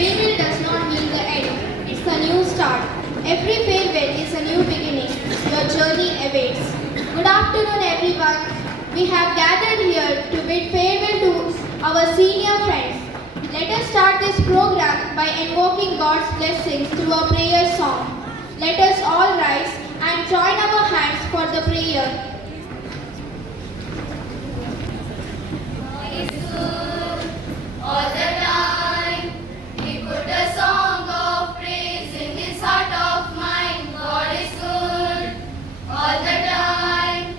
farewell does not mean the end. It's a new start. Every farewell is a new beginning. Your journey awaits. Good afternoon, everyone. We have gathered here to bid farewell to our senior friends. Let us start this program by invoking God's blessings through a prayer song. Let us all rise and join our hands for the prayer. All the time, he put a song of praise in his heart of mine. God is good. All the time,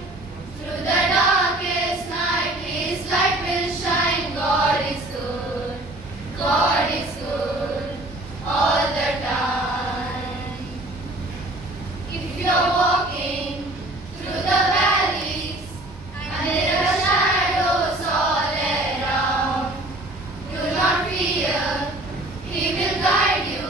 through the darkest night, his light will shine. God is good. God is good. All the time. If you're walking through the valleys and there are shadows all around, do not fear, he will guide you,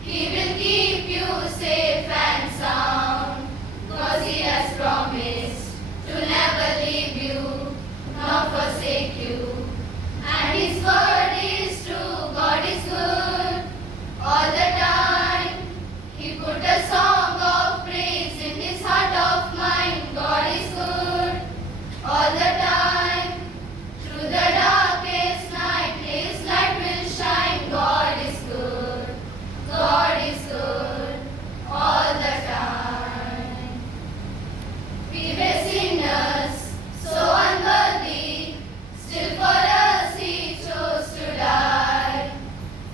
he will keep you safe and sound, 'cause he has promised to never leave you nor forsake you, and his word is true. God is good all the time. He put a song of praise in his heart of mine. God is good all the time. Through the darkest night, his light will shine. God is good. God is good all the time. We were sinners, so unworthy. Still for us he chose to die.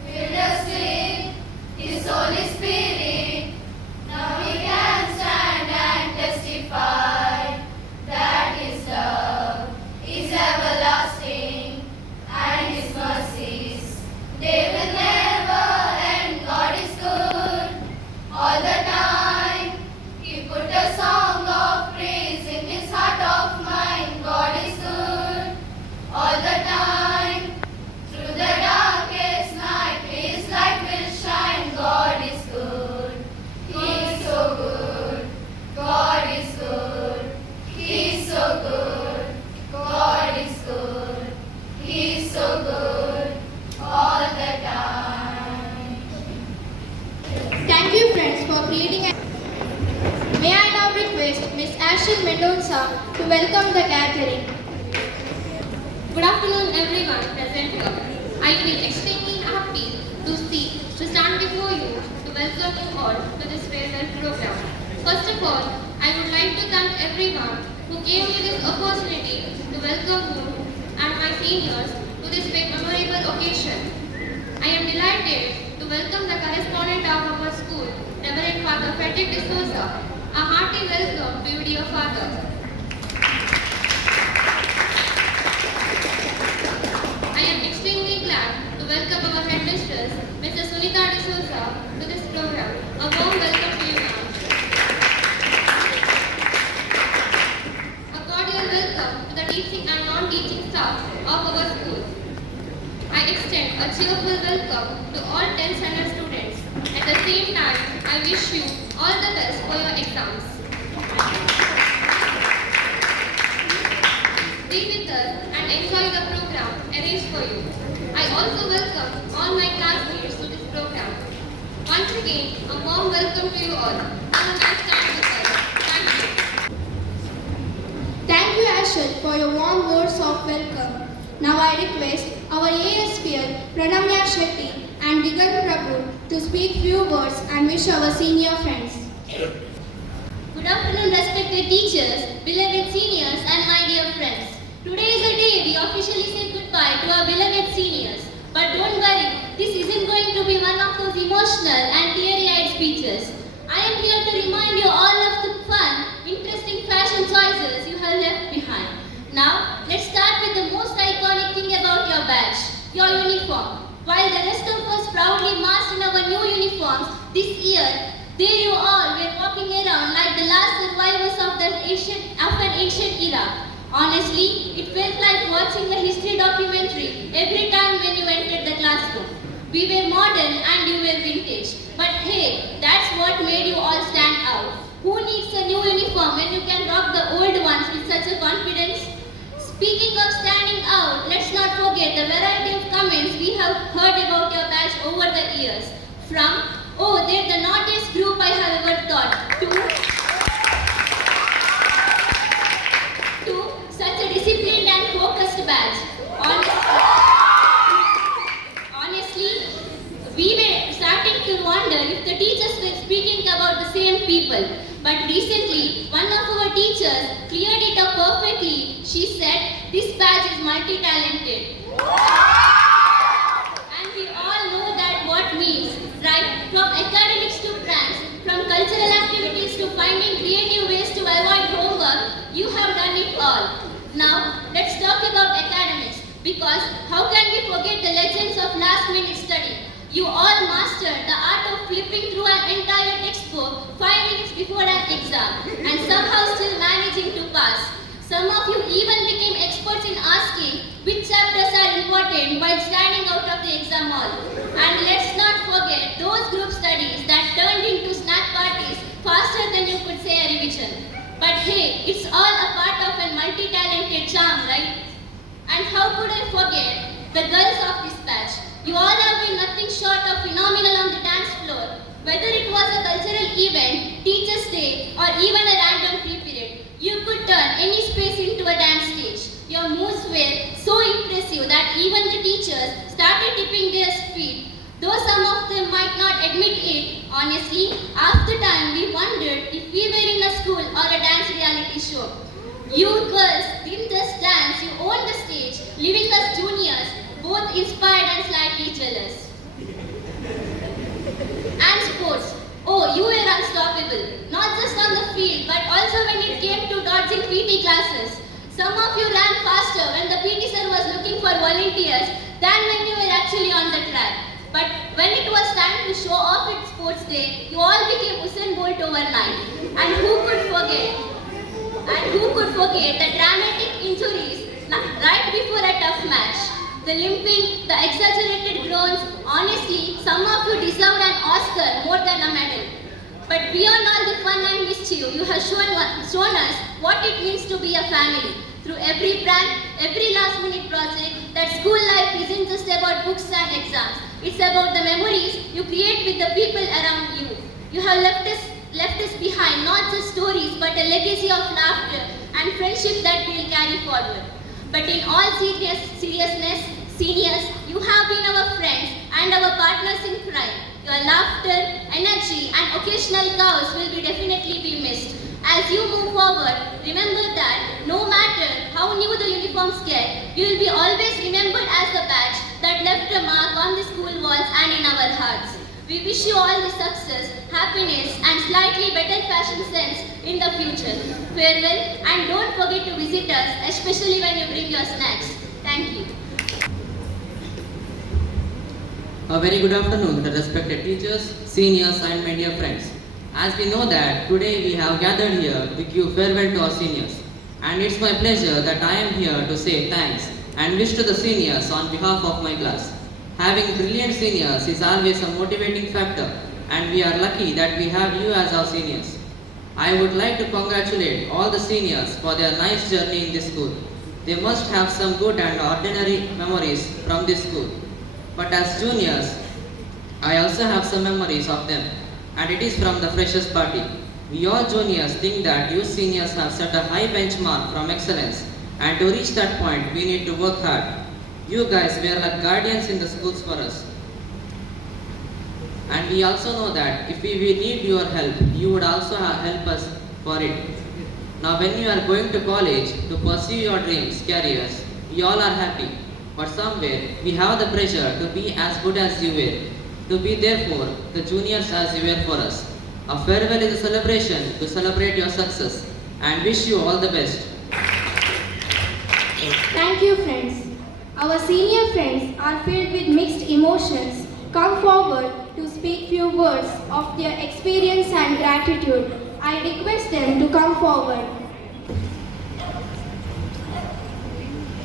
Filled us with his Holy Spirit. Now we can stand and testify that his love is everlasting and his mercies, they will never end. God is good all the time. He put a song of praise in his heart of mine. God is good all the time. Through the darkest night, his light will shine. God is good. He is so good. God is good. He is so good. God is good. He is so good all the time. Thank you, friends, for creating a... May I now request Miss Ashil Mendonça to welcome the gathering. Good afternoon, everyone present here. I feel extremely happy to stand before you to welcome you all to this farewell program. First of all, I would like to thank everyone who gave me this opportunity to welcome you and my seniors to this memorable occasion. I am delighted to welcome the correspondent of our school, Reverend Father Frederick D'Souza. A hearty welcome to you, dear Father. I am extremely glad to welcome our headmistress, Mrs. Sunita D'Souza, to this program. A warm welcome to you, ma'am. A cordial welcome to the teaching and non-teaching staff of our school. I extend a cheerful welcome to all 10th standard students. At the same time, I wish you all the best for your exams. Be with us and enjoy the program arranged for you. I also welcome all my classmates to this program. Once again, a warm welcome to you all. Have a nice time with us. Thank you. Thank you, Ashil, for your warm words of welcome. Now I request our ASPL, Pranamya Shetty and Digant Prabhu to speak few words and wish our senior friends. Good afternoon, respected teachers, beloved seniors, and my dear friends. Today is a day we officially say goodbye to our beloved seniors. But don't worry, this isn't going to be one of those emotional and teary-eyed speeches. I am here to remind you all of the fun, interesting fashion choices you have left behind. Now, let's start with the most iconic thing about your badge, your uniform. While the rest of us proudly marched in our new uniforms this year, there you all were walking around like the last survivors of an ancient era. Honestly, it felt like watching a history documentary every time when you entered the classroom. We were modern and you were vintage. But hey, that's what made you all stand out. Who needs a new uniform when you can rock the old ones with such a confidence? Speaking of standing out, let's not forget the variety of comments we have heard about your badge over the years. From, oh, they're the naughtiest group I have ever thought, to such a disciplined and focused batch. Honestly, we were starting to wonder if the teachers were speaking about the same people. But recently, one of our teachers cleared it up perfectly. She said, this batch is multi-talented. And we all know that what means, right? From academics to pranks, from cultural activities to finding creative ways to avoid homework, you have done it all. Now, let's talk about academics. Because how can we forget the legends of last-minute study? You all mastered the art of flipping through an entire textbook 5 minutes before an exam and somehow still managing to pass. Some of you even became experts in asking which chapters are important while standing out of the exam hall. And let's not forget those group studies that turned into snack parties faster than you could say a revision. But hey, it's all a part of a multi-talented charm, right? And how could I forget the girls of this batch? You all have been nothing short of phenomenal on the dance floor. Whether it was a cultural event, Teachers' Day, or even a random free period, you could turn any space into a dance stage. Your moves were so impressive that even the teachers started tipping their feet. Though some of them might not admit it, honestly, after time we wondered if we were in a school or a dance reality show. You girls didn't just dance, you owned the stage, leaving us juniors both inspired and slightly jealous. And sports. Oh, you were unstoppable. Not just on the field, but also when it came to dodging PT classes. Some of you ran faster when the PT sir was looking for volunteers than when you were actually on the track. But when it was time to show off at sports day, you all became Usain Bolt overnight. And who could forget the dramatic injuries right before a tough match? The limping, the exaggerated groans, honestly, some of you deserved an Oscar more than a medal. But beyond all the fun and mischief, you have shown us what it means to be a family. Through every prank, every last-minute project, that school life isn't just about books and exams. It's about the memories you create with the people around you. You have left us behind not just stories, but a legacy of laughter and friendship that we'll carry forward. But in all seriousness, seniors, you have been our friends and our partners in crime. Your laughter, energy, and occasional chaos will definitely be missed. As you move forward, remember that no matter how new the uniforms get, you will be always remembered as the batch that left a mark on the school walls and in our hearts. We wish you all the success, happiness, and slightly better fashion sense in the future. Farewell, and don't forget to visit us, especially when you bring your snacks. Thank you. A very good afternoon to respected teachers, seniors, and my dear friends. As we know that today we have gathered here to give farewell to our seniors. And it's my pleasure that I am here to say thanks and wish to the seniors on behalf of my class. Having brilliant seniors is always a motivating factor, and we are lucky that we have you as our seniors. I would like to congratulate all the seniors for their nice journey in this school. They must have some good and ordinary memories from this school. But as juniors, I also have some memories of them, and it is from the freshers party. We all juniors think that you seniors have set a high benchmark from excellence, and to reach that point we need to work hard. You guys were like guardians in the schools for us. And we also know that if we need your help, you would also help us for it. Now when you are going to college to pursue your dreams, careers, we all are happy. But somewhere we have the pressure to be as good as you were, to be there for the juniors as you were for us. A farewell is a celebration to celebrate your success, and wish you all the best. Thank you, friends. Our senior friends are filled with mixed emotions. Come forward to speak few words of their experience and gratitude. I request them to come forward.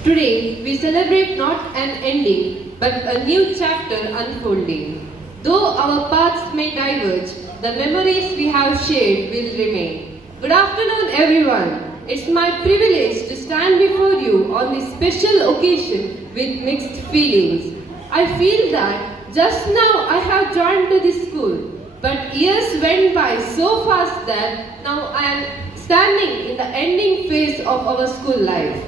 Today, we celebrate not an ending, but a new chapter unfolding. Though our paths may diverge, the memories we have shared will remain. Good afternoon, everyone. It's my privilege to stand before you on this special occasion with mixed feelings. I feel that Just now I have joined to this school, but years went by so fast that now I am standing in the ending phase of our school life.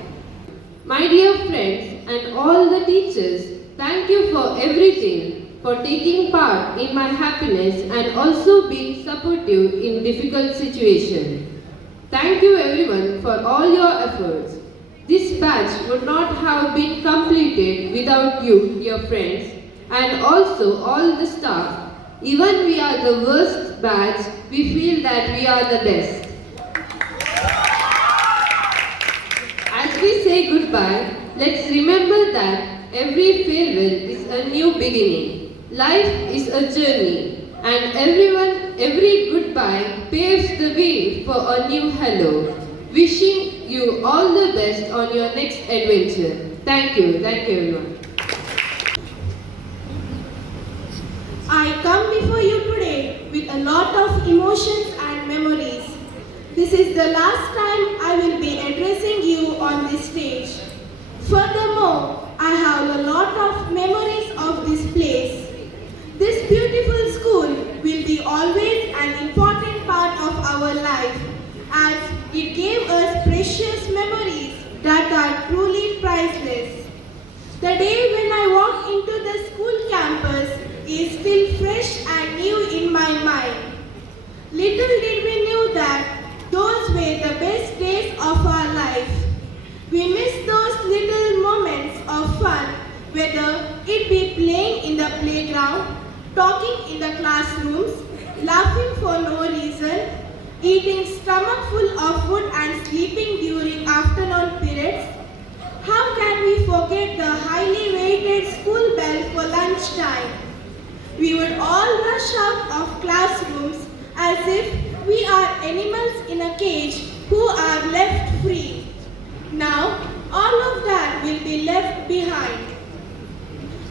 My dear friends and all the teachers, thank you for everything, for taking part in my happiness and also being supportive in difficult situations. Thank you everyone for all your efforts. This batch would not have been completed without you, dear friends, and also all the staff. Even we are the worst batch, we feel that we are the best. As we say goodbye, let's remember that every farewell is a new beginning. Life is a journey, and every goodbye paves the way for a new hello. Wishing you all the best on your next adventure. Thank you everyone. I come before you today with a lot of emotions and memories. This is the last time I will be addressing you on this stage. Furthermore, I have a lot of memories of this place. This beautiful school will be always an important part of our life, as it gave us precious memories that are truly priceless. The day when I walked into the school campus is still fresh and new in my mind. Little did we know that those were the best days of our life. We miss those little moments of fun, whether it be playing in the playground, talking in the classrooms, laughing for no reason, eating stomach full of food and sleeping during afternoon periods. How can we forget the highly weighted school bell for lunchtime? We would all rush out of classrooms as if we are animals in a cage who are left free. Now, all of that will be left behind.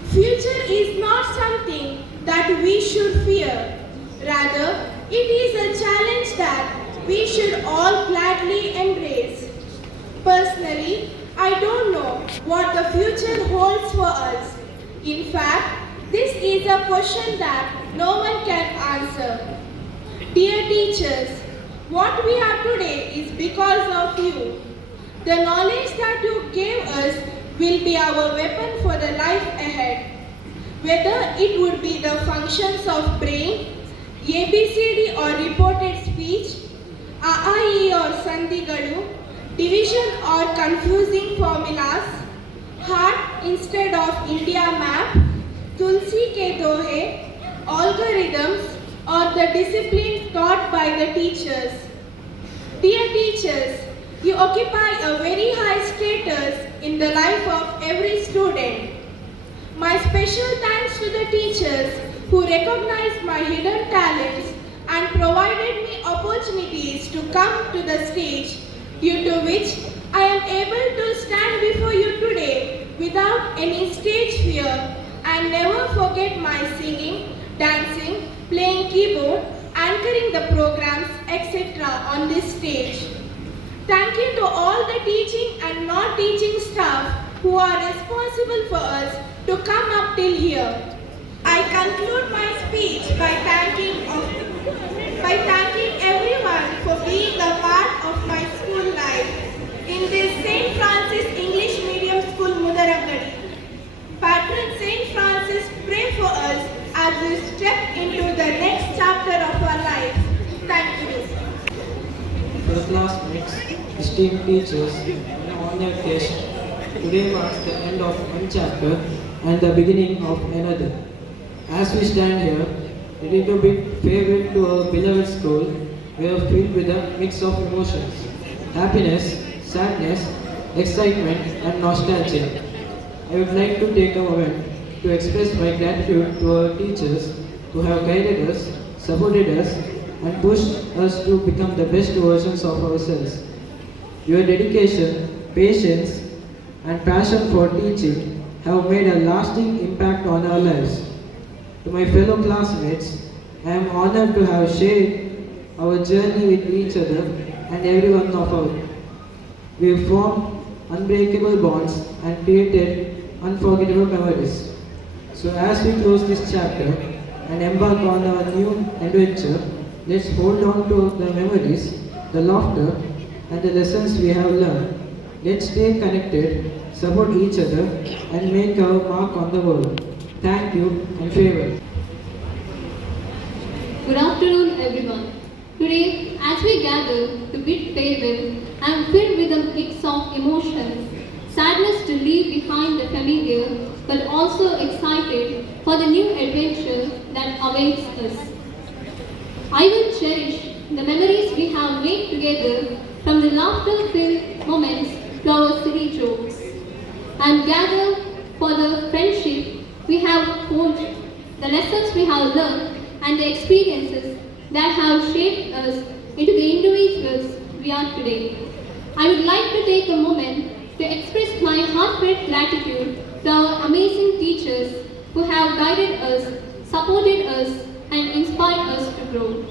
Future is not something that we should fear. Rather, it is a challenge that we should all gladly embrace. Personally, I don't know what the future holds for us. In fact, this is a question that no one can answer. Dear teachers, what we are today is because of you. The knowledge that you gave us will be our weapon for the life ahead. Whether it would be the functions of brain, ABCD or reported speech, AAE or Sandhigalu, division or confusing formulas, heart instead of India map, Tulsi ke dohe, algorithms, or the discipline taught by the teachers. Dear teachers, you occupy a very high status in the life of every student. My special thanks to the teachers who recognized my hidden talents and provided me opportunities to come to the stage, due to which I am able to stand before you today without any stage fear and never forget my singing, dancing, playing keyboard, anchoring the programs, etc. on this stage. Thank you to all the teaching and non-teaching staff who are responsible for us to come up till here. I conclude my speech by thanking everyone for being a part of my school life in this St. Francis English Medium School, Mudaragadi. Patron St. Francis, pray for us as we step into the next chapter of our life. Thank you. Dear classmates, esteemed teachers, and honored guests, today marks the end of one chapter and the beginning of another. As we stand here, ready to bid farewell to our beloved school, we are filled with a mix of emotions: happiness, sadness, excitement, and nostalgia. I would like to take a moment to express my gratitude to our teachers who have guided us, supported us, and pushed us to become the best versions of ourselves. Your dedication, patience, and passion for teaching have made a lasting impact on our lives. To my fellow classmates, I am honored to have shared our journey with each other and every one of us. We have formed unbreakable bonds and created unforgettable memories. So as we close this chapter and embark on our new adventure, let's hold on to the memories, the laughter, and the lessons we have learned. Let's stay connected, support each other, and make our mark on the world. Thank you and farewell. Good afternoon, everyone. Today, as we gather to bid farewell, I am filled with a mix of emotions. Sadness to leave behind the familiar, but also excited for the new adventure that awaits us. I will cherish the memories we have made together, from the laughter-filled moments to our silly jokes, and gather for the friendship we have forged, the lessons we have learned, and the experiences that have shaped us into the individuals we are today. I would like to take a moment to express my heartfelt gratitude to our amazing teachers who have guided us, supported us, and inspired us to grow.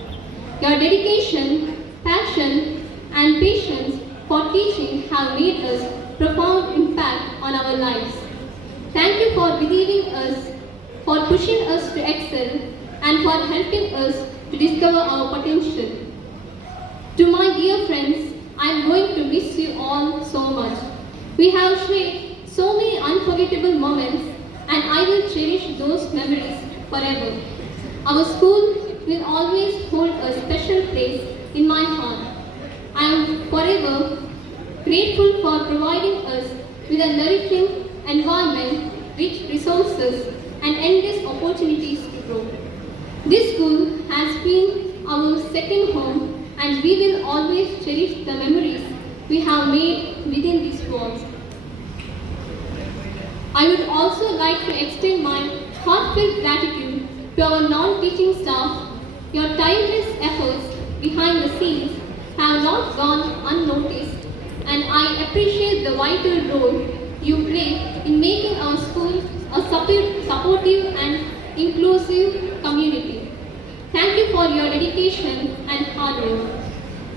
Your dedication, passion, and patience for teaching have made us profound impact on our lives. Thank you for believing us, for pushing us to excel, and for helping us to discover our potential. To my dear friends, I am going to miss you all so much. We have shared so many unforgettable moments, and I will cherish those memories forever. Our school will always hold a special place in my heart. I am forever grateful for providing us with a nourishing environment, rich resources, and endless opportunities to grow. This school has been our second home, and we will always cherish the memories we have made within these walls. I would also like to extend my heartfelt gratitude to our non-teaching staff. Your tireless efforts behind the scenes have not gone unnoticed, and I appreciate the vital role you play in making our school a supportive and inclusive community. Thank you for your dedication and hard work.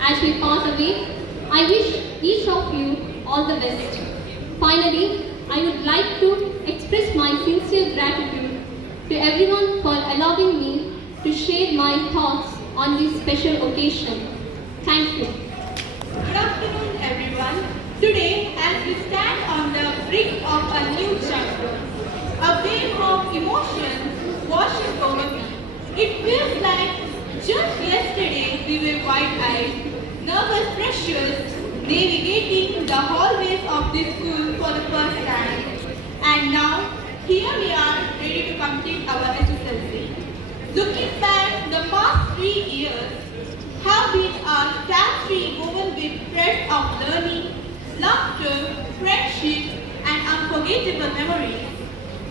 As we pass away, I wish each of you all the best. Finally, I would like to express my sincere gratitude to everyone for allowing me to share my thoughts on this special occasion. Thank you. Good afternoon, everyone. Today, as we stand on the brink of a new chapter, a wave of emotions washes over me. It feels like just yesterday we were wide-eyed, nervous pressures, navigating the hallways of this school for the first time. And now, here we are ready to complete our SSLC. Looking back, the past 3 years have been a tapestry woven with threads of learning, laughter, friendship, and unforgettable memories.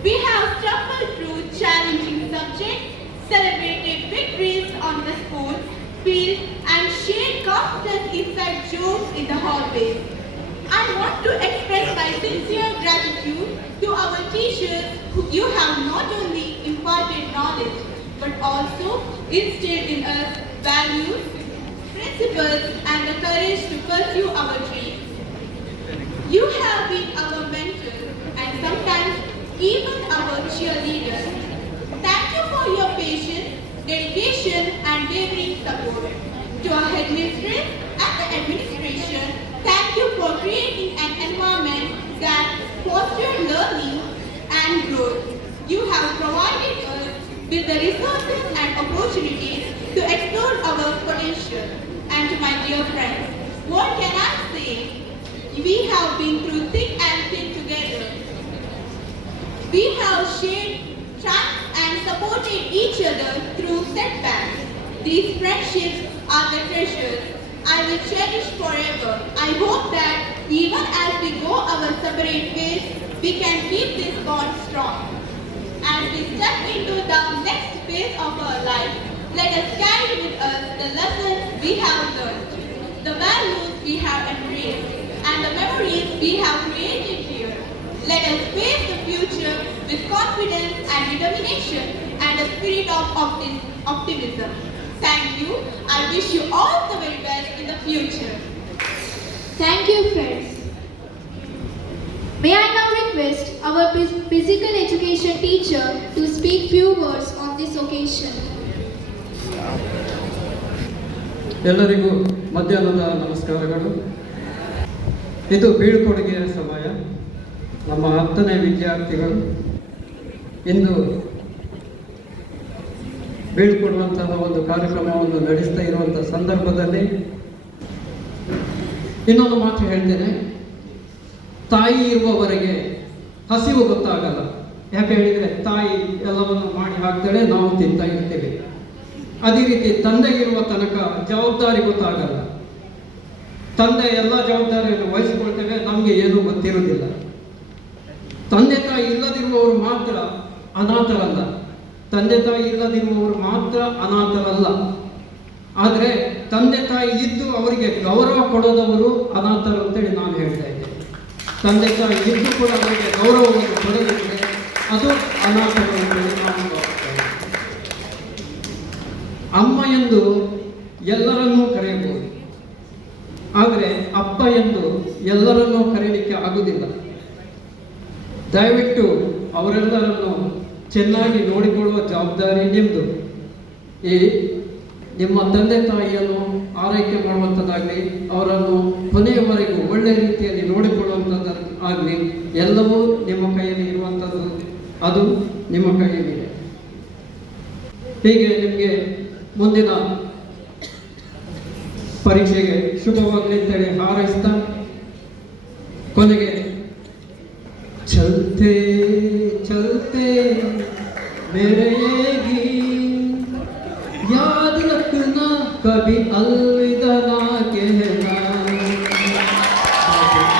We have stumbled through challenging subjects, celebrated victories on the sports field, and shared countless inside jokes in the hallways. I want to express my sincere gratitude to our teachers who you have not only imparted knowledge but also instilled in us values, principles, and the courage to pursue our dreams. You have been our mentors and sometimes even our cheerleaders. Thank you for your patience, dedication, and unwavering support. To our headmistress and the administration, thank you for creating an environment that fosters learning and growth. You have provided us with the resources and opportunities to explore our potential. And to my dear friends, what can I say? We have been through thick and thin together. We have shared triumphs and supported each other through setbacks. These friendships are the treasures I will cherish forever. I hope that even as we go our separate ways, we can keep this bond strong. As we step into the next phase of our life, let us carry with us the lessons we have learned, the values we have embraced, and the memories we have created here. Let us face the future with confidence and determination and a spirit of optimism. Thank you. I wish you all the very best in the future. Thank you, friends. May I now request our physical education teacher to few words on this occasion. ಎಲ್ಲರಿಗೂ ಮಧ್ಯಾಹ್ನದ ನಮಸ್ಕಾರಗಳು. ಇದು ಬೀಳ್ಕೊಡುಗೆಯ ಸಮಯ. ನಮ್ಮ 10ನೇ ವಿದ್ಯಾರ್ಥಿಗಳು ಇಂದು ಬೀಳ್ಕೊಡುವಂತಹ ಒಂದು ಕಾರ್ಯಕ್ರಮವನ್ನು ನಡೆಸ್ತಾ ಇರುವಂಥ ಸಂದರ್ಭದಲ್ಲಿ ಇನ್ನೊಂದು ಮಾತು ಹೇಳ್ತೇನೆ. ತಾಯಿ ಇರುವವರೆಗೆ ಹಸಿವು ಗೊತ್ತಾಗಲ್ಲ. ಯಾಕೆ ಹೇಳಿದರೆ ತಾಯಿ ಎಲ್ಲವನ್ನು ಮಾಡಿ ಹಾಕ್ತಾಳೆ, ನಾವು ತಿಂತಾ ಇರ್ತೇವೆ. ಅದೇ ರೀತಿ ತಂದೆ ಇರುವ ತನಕ ಜವಾಬ್ದಾರಿ ಗೊತ್ತಾಗಲ್ಲ. ತಂದೆ ಎಲ್ಲ ಜವಾಬ್ದಾರಿಯನ್ನು ವಹಿಸಿಕೊಳ್ತೇವೆ, ನಮಗೆ ಏನೂ ಗೊತ್ತಿರುವುದಿಲ್ಲ. ತಂದೆ ತಾಯಿ ಇಲ್ಲದಿರುವವರು ಮಾತ್ರ ಅನಾಥರಲ್ಲ. ತಂದೆ ತಾಯಿ ಇಲ್ಲದಿರುವವರು ಮಾತ್ರ ಅನಾಥರಲ್ಲ. ಆದರೆ ತಂದೆ ತಾಯಿ ಇದ್ದು ಅವರಿಗೆ ಗೌರವ ಕೊಡೋದವರು ಅನಾಥರು ಅಂತೇಳಿ ನಾನು ಹೇಳ್ತಾ ಇದ್ದೇನೆ. ತಂದೆ ತಾಯಿ ಇದ್ದು ಕೂಡ ಅವರಿಗೆ ಗೌರವವನ್ನು ಕೊಡದಿದ್ದರೆ ಅದು ಅನಾಥರು ಅಂತೇಳಿ ನಾನು ಭಾವಿಸ್ತೇನೆ. ಅಮ್ಮ ಎಂದು ಎಲ್ಲರನ್ನೂ ಕರೆಯಬಹುದು, ಆದರೆ ಅಪ್ಪ ಎಂದು ಎಲ್ಲರನ್ನೂ ಕರೆಯಲಿಕ್ಕೆ ಆಗುವುದಿಲ್ಲ. ದಯವಿಟ್ಟು ಅವರೆಲ್ಲರನ್ನು ಚೆನ್ನಾಗಿ ನೋಡಿಕೊಳ್ಳುವ ಜವಾಬ್ದಾರಿ ನಿಮ್ಮದು. ಈ ನಿಮ್ಮ ತಂದೆ ತಾಯಿಯನ್ನು ಆರೈಕೆ ಮಾಡುವಂಥದ್ದಾಗಲಿ, ಅವರನ್ನು ಕೊನೆಯವರೆಗೂ ಒಳ್ಳೆಯ ರೀತಿಯಲ್ಲಿ ನೋಡಿಕೊಳ್ಳುವಂಥದ್ದಾಗಲಿ ಎಲ್ಲವೂ ನಿಮ್ಮ ಕೈಯಲ್ಲಿ ಇರುವಂಥದ್ದು. ಅದು ನಿಮ್ಮ ಕೈಯಲ್ಲಿದೆ. ಹೀಗೆ ನಿಮಗೆ ಮುಂದಿನ ಪರೀಕ್ಷೆಗೆ ಶುಭವಾಗಲಿ ಅಂತೇಳಿ ಹಾರೈಸ್ತಾ ಕೊನೆಗೆ ಚಲ್ತೆ ಚಲ್ತೆ मेरे ये गीत याद रखना कभी अलविदा ना कहना,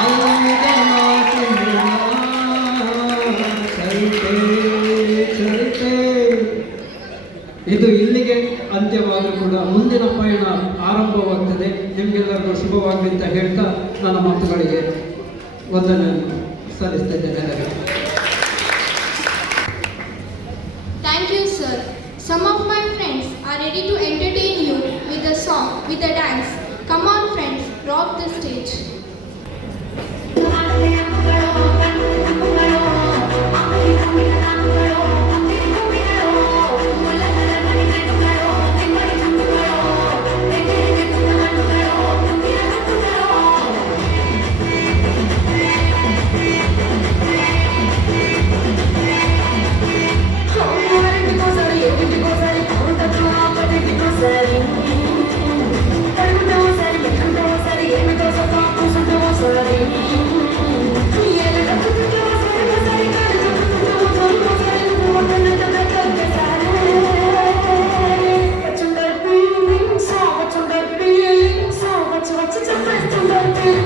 अलविदा ना कहना, चलते चलते. ಇದು ಇಲ್ಲಿಗೆ ಅಂತ್ಯವಾದರೂ ಕೂಡ ಮುಂದಿನ ಪಯಣ ಆರಂಭವಾಗ್ತದೆ. ನಿಮಗೆಲ್ಲರಿಗೂ ಶುಭವಾಗಲಿ ಅಂತ ಹೇಳ್ತಾ ನನ್ನ ಮಾತುಗಳಿಗೆ ವಂದನೆಯನ್ನು ಸಲ್ಲಿಸ್ತಾ ಇದ್ದೇನೆ. Thank you, sir. Some of my friends are ready to entertain you with a song, with a dance. Come on, friends, rock the stage. Thank you.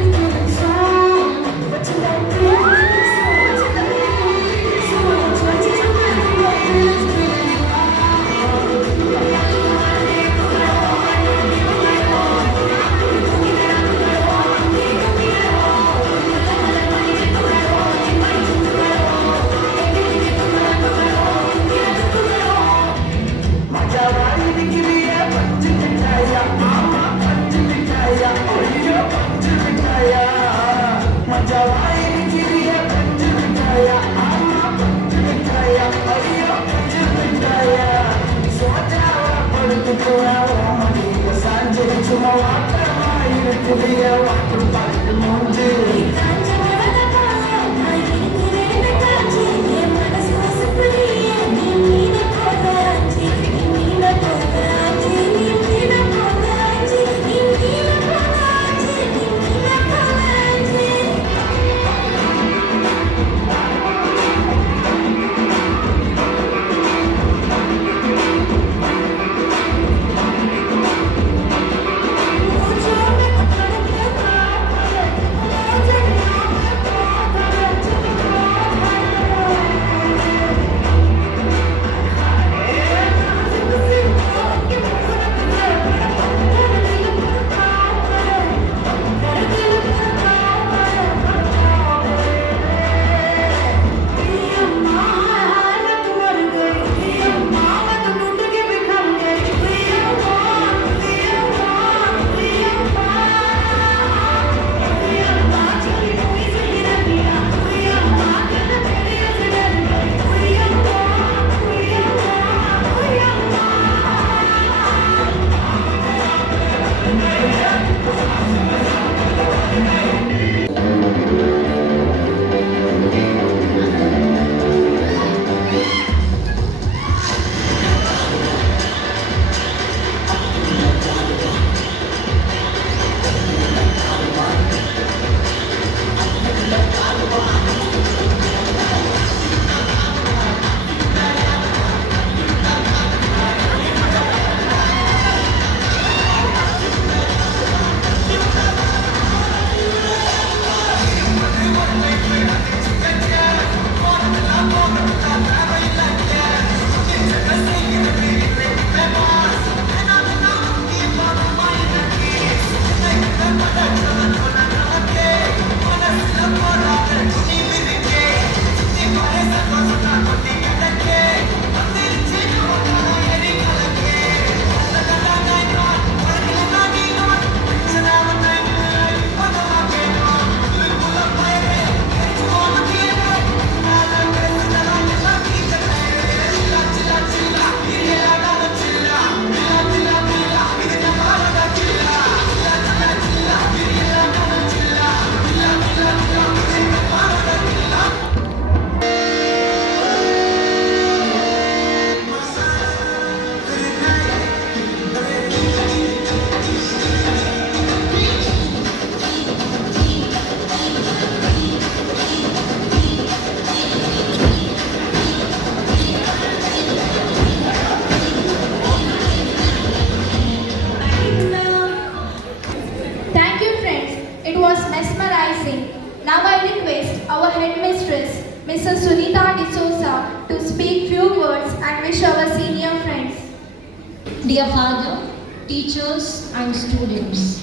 Dear Father, teachers and students,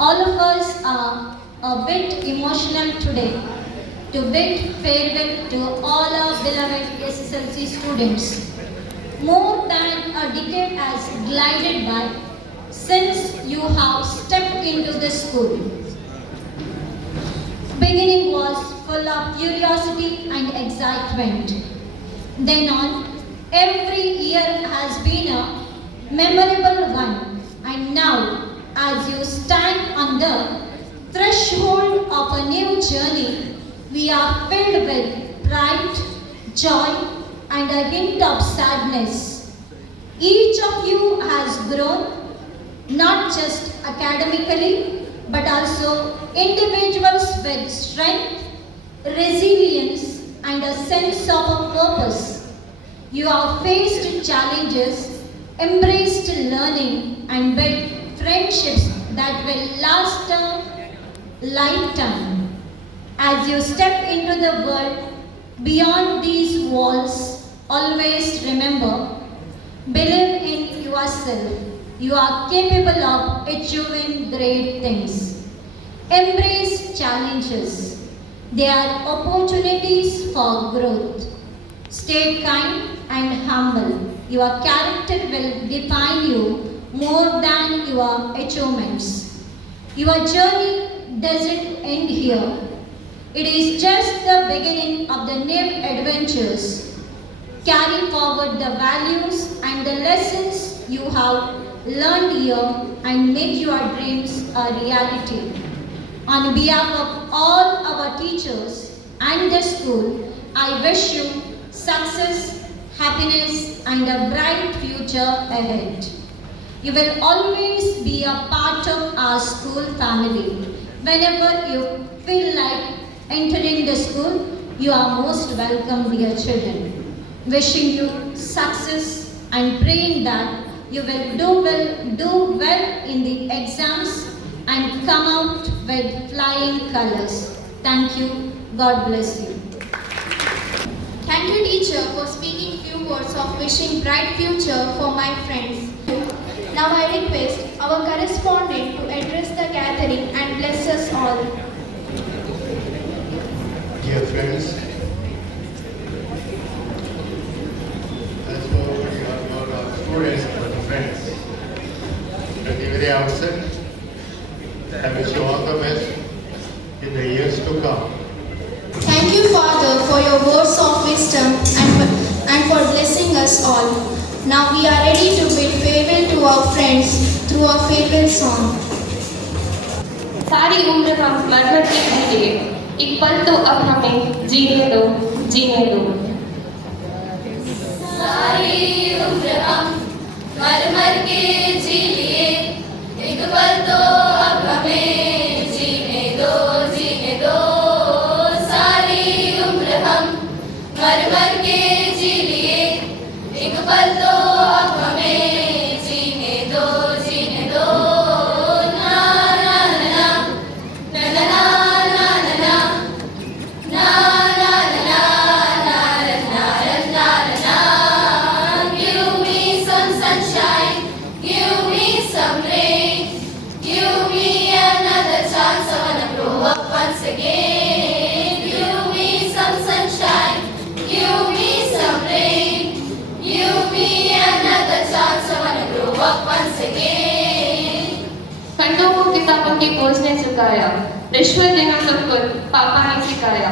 all of us are a bit emotional today to bid farewell to all our beloved SSLC students. More than a decade has glided by since you have stepped into the school. Beginning was full of curiosity and excitement. Then on, every year has been a memorable one. And now, as you stand on the threshold of a new journey, we are filled with pride, joy, and a hint of sadness. Each of you has grown, not just academically, but also individuals with strength, resilience, and a sense of a purpose. You have faced challenges, embraced learning, and built friendships that will last a lifetime. As you step into the world beyond these walls, always remember, believe in yourself. You are capable of achieving great things. Embrace challenges. They are opportunities for growth. Stay kind and humble. Your character will define you more than your achievements. Your journey doesn't end here. It is just the beginning of the new adventures. Carry forward the values and the lessons you have learned here and make your dreams a reality. On behalf of all our teachers and the school, I wish you success, happiness, and a bright future ahead. You will always be a part of our school family. Whenever you feel like entering the school, you are most welcome, dear children. Wishing you success and praying that you will do well in the exams and come out with flying colors. Thank you. God bless you. Thank you, teacher, for speaking few words of wishing bright future for my friends. Now I request our correspondent to address the gathering and bless us all. Dear friends, as for your students and friends, at the very outset, I wish you all the best in the years to come. Thank you, Father, for your words of wisdom and for blessing us all. Now we are ready to bid farewell to our friends through our farewell song. सारी उम्र हम मर के जिए, एक पल तो अब हमें जीने दो, जीने दो। सारी उम्र हम मर के जी लिए, एक पल तो अब हमें जीने दो, जीने दो। सारी उम्र हम मर के जी लिए, एक पल तो अब हमें जीने दो, जीने दो। ना ना ना ना ना ना ना ना ना ना ना ना ना na. Give me some sunshine, give me some rain, give me another chance. I wanna grow up once again. Give me some sunshine, give me some rain, give me another chance. I wanna grow up once again. कंधों को किताबों के बोझ ने झुकाया, रिश्वत देना सबको पापा ने सिखाया।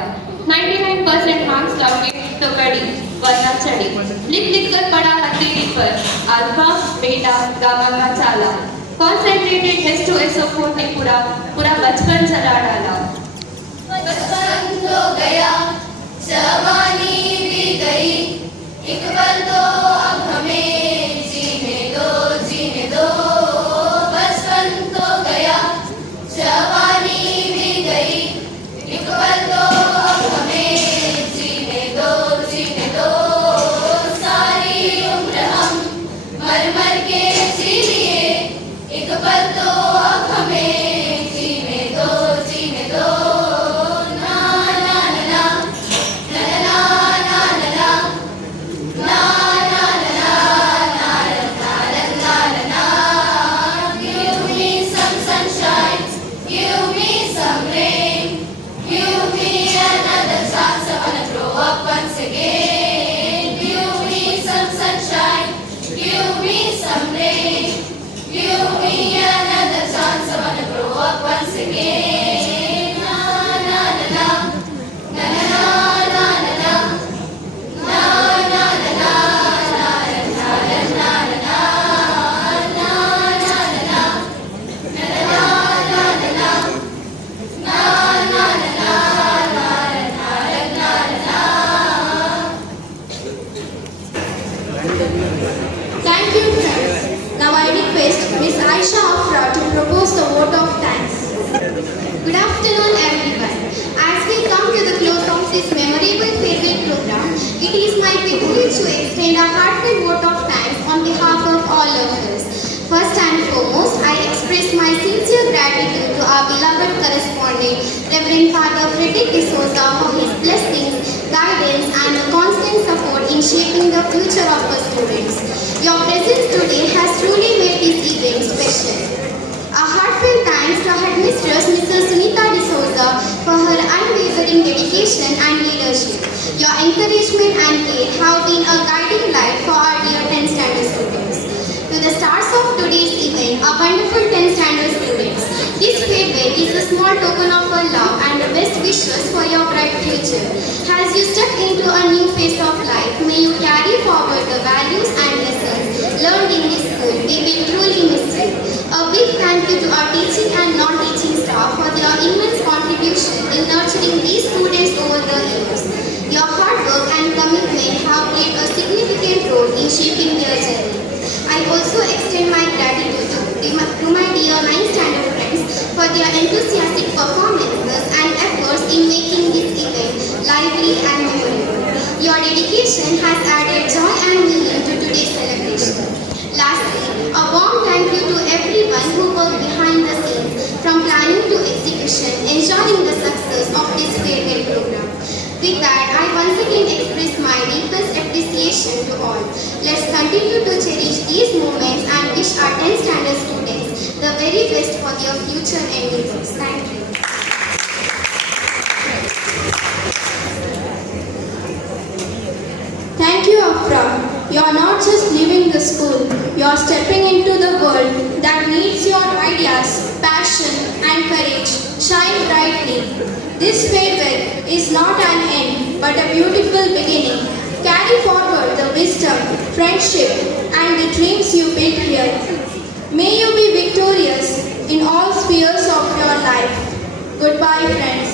99% मार्क्स लाओगे तो कड़ी वरना चढ़ी, लिख लिख कर पढ़ा हथेली पर अल्फा बेटा गामा का चाला। कॉन्सेंट्रेटेड H2SO4 ने पूरा बचपन जला डाला। बचपन तो गया, जवानी भी गई, एक पल तो अब हमें जीने दो, जीने दो। बचपन तो गया, जवानी भी गई, एक पल तो अब हमें जीने दो, जीने दो। सारी उम्र हम मर के जी लिए, एक पल तो अब हमें जीने दो, जीने दो। ना ना ना ना ना Give me another chance, I wanna grow up once again. Na na na na, na na na na na, na na na na, na na na na na, na na na na, na na na na, na na na na, Thank you, friends. Now I request Miss Aisha Afra to propose the vote of thanks. Good afternoon, everyone. As we come to the close of this memorable farewell program, it is my privilege to extend a heartfelt vote of thanks on behalf of all of us. First and foremost, I express my sincere gratitude to our beloved correspondent, Reverend Father Frederick D'Souza, for his blessings, guidance, and the constant support in shaping the future of our students. Your presence today has truly made this event special. A heartfelt thanks to Headmistress Mrs. Sunita D'Souza for her unwavering dedication and leadership. Your encouragement and care have been a guiding light for our dear 10th standard students. To the stars of today's event, our wonderful 10th standard students, this farewell is a small token of our love and the best wishes for your bright future. As you step into a new phase of life, may you carry forward the values and lessons learned in this school. We will truly miss you. A big thank you to our teaching and non-teaching staff for their immense contribution in nurturing these students over the years. Your hard work and commitment have played a significant role in shaping their journey. I also extend my gratitude to my dear 9th standard friends for their enthusiastic performances and efforts in making this event lively and memorable. Your dedication has added joy and meaning to today's celebration. Lastly, a warm thank you to everyone who worked behind the scenes, from planning to execution, ensuring the success of this farewell program. With that, I once again express my deepest appreciation to all. Let's continue to cherish these moments and wish our 10th standard students the very best for their future endeavors. Thank you. Thank you, Afra. You are not just leaving the school, you are stepping into the world that needs your ideas, passion, and courage. Shine brightly. This farewell is not an end, but a beautiful beginning. Carry forward the wisdom, friendship, and the dreams you built here. May you be victorious in all spheres of your life. Goodbye, friends.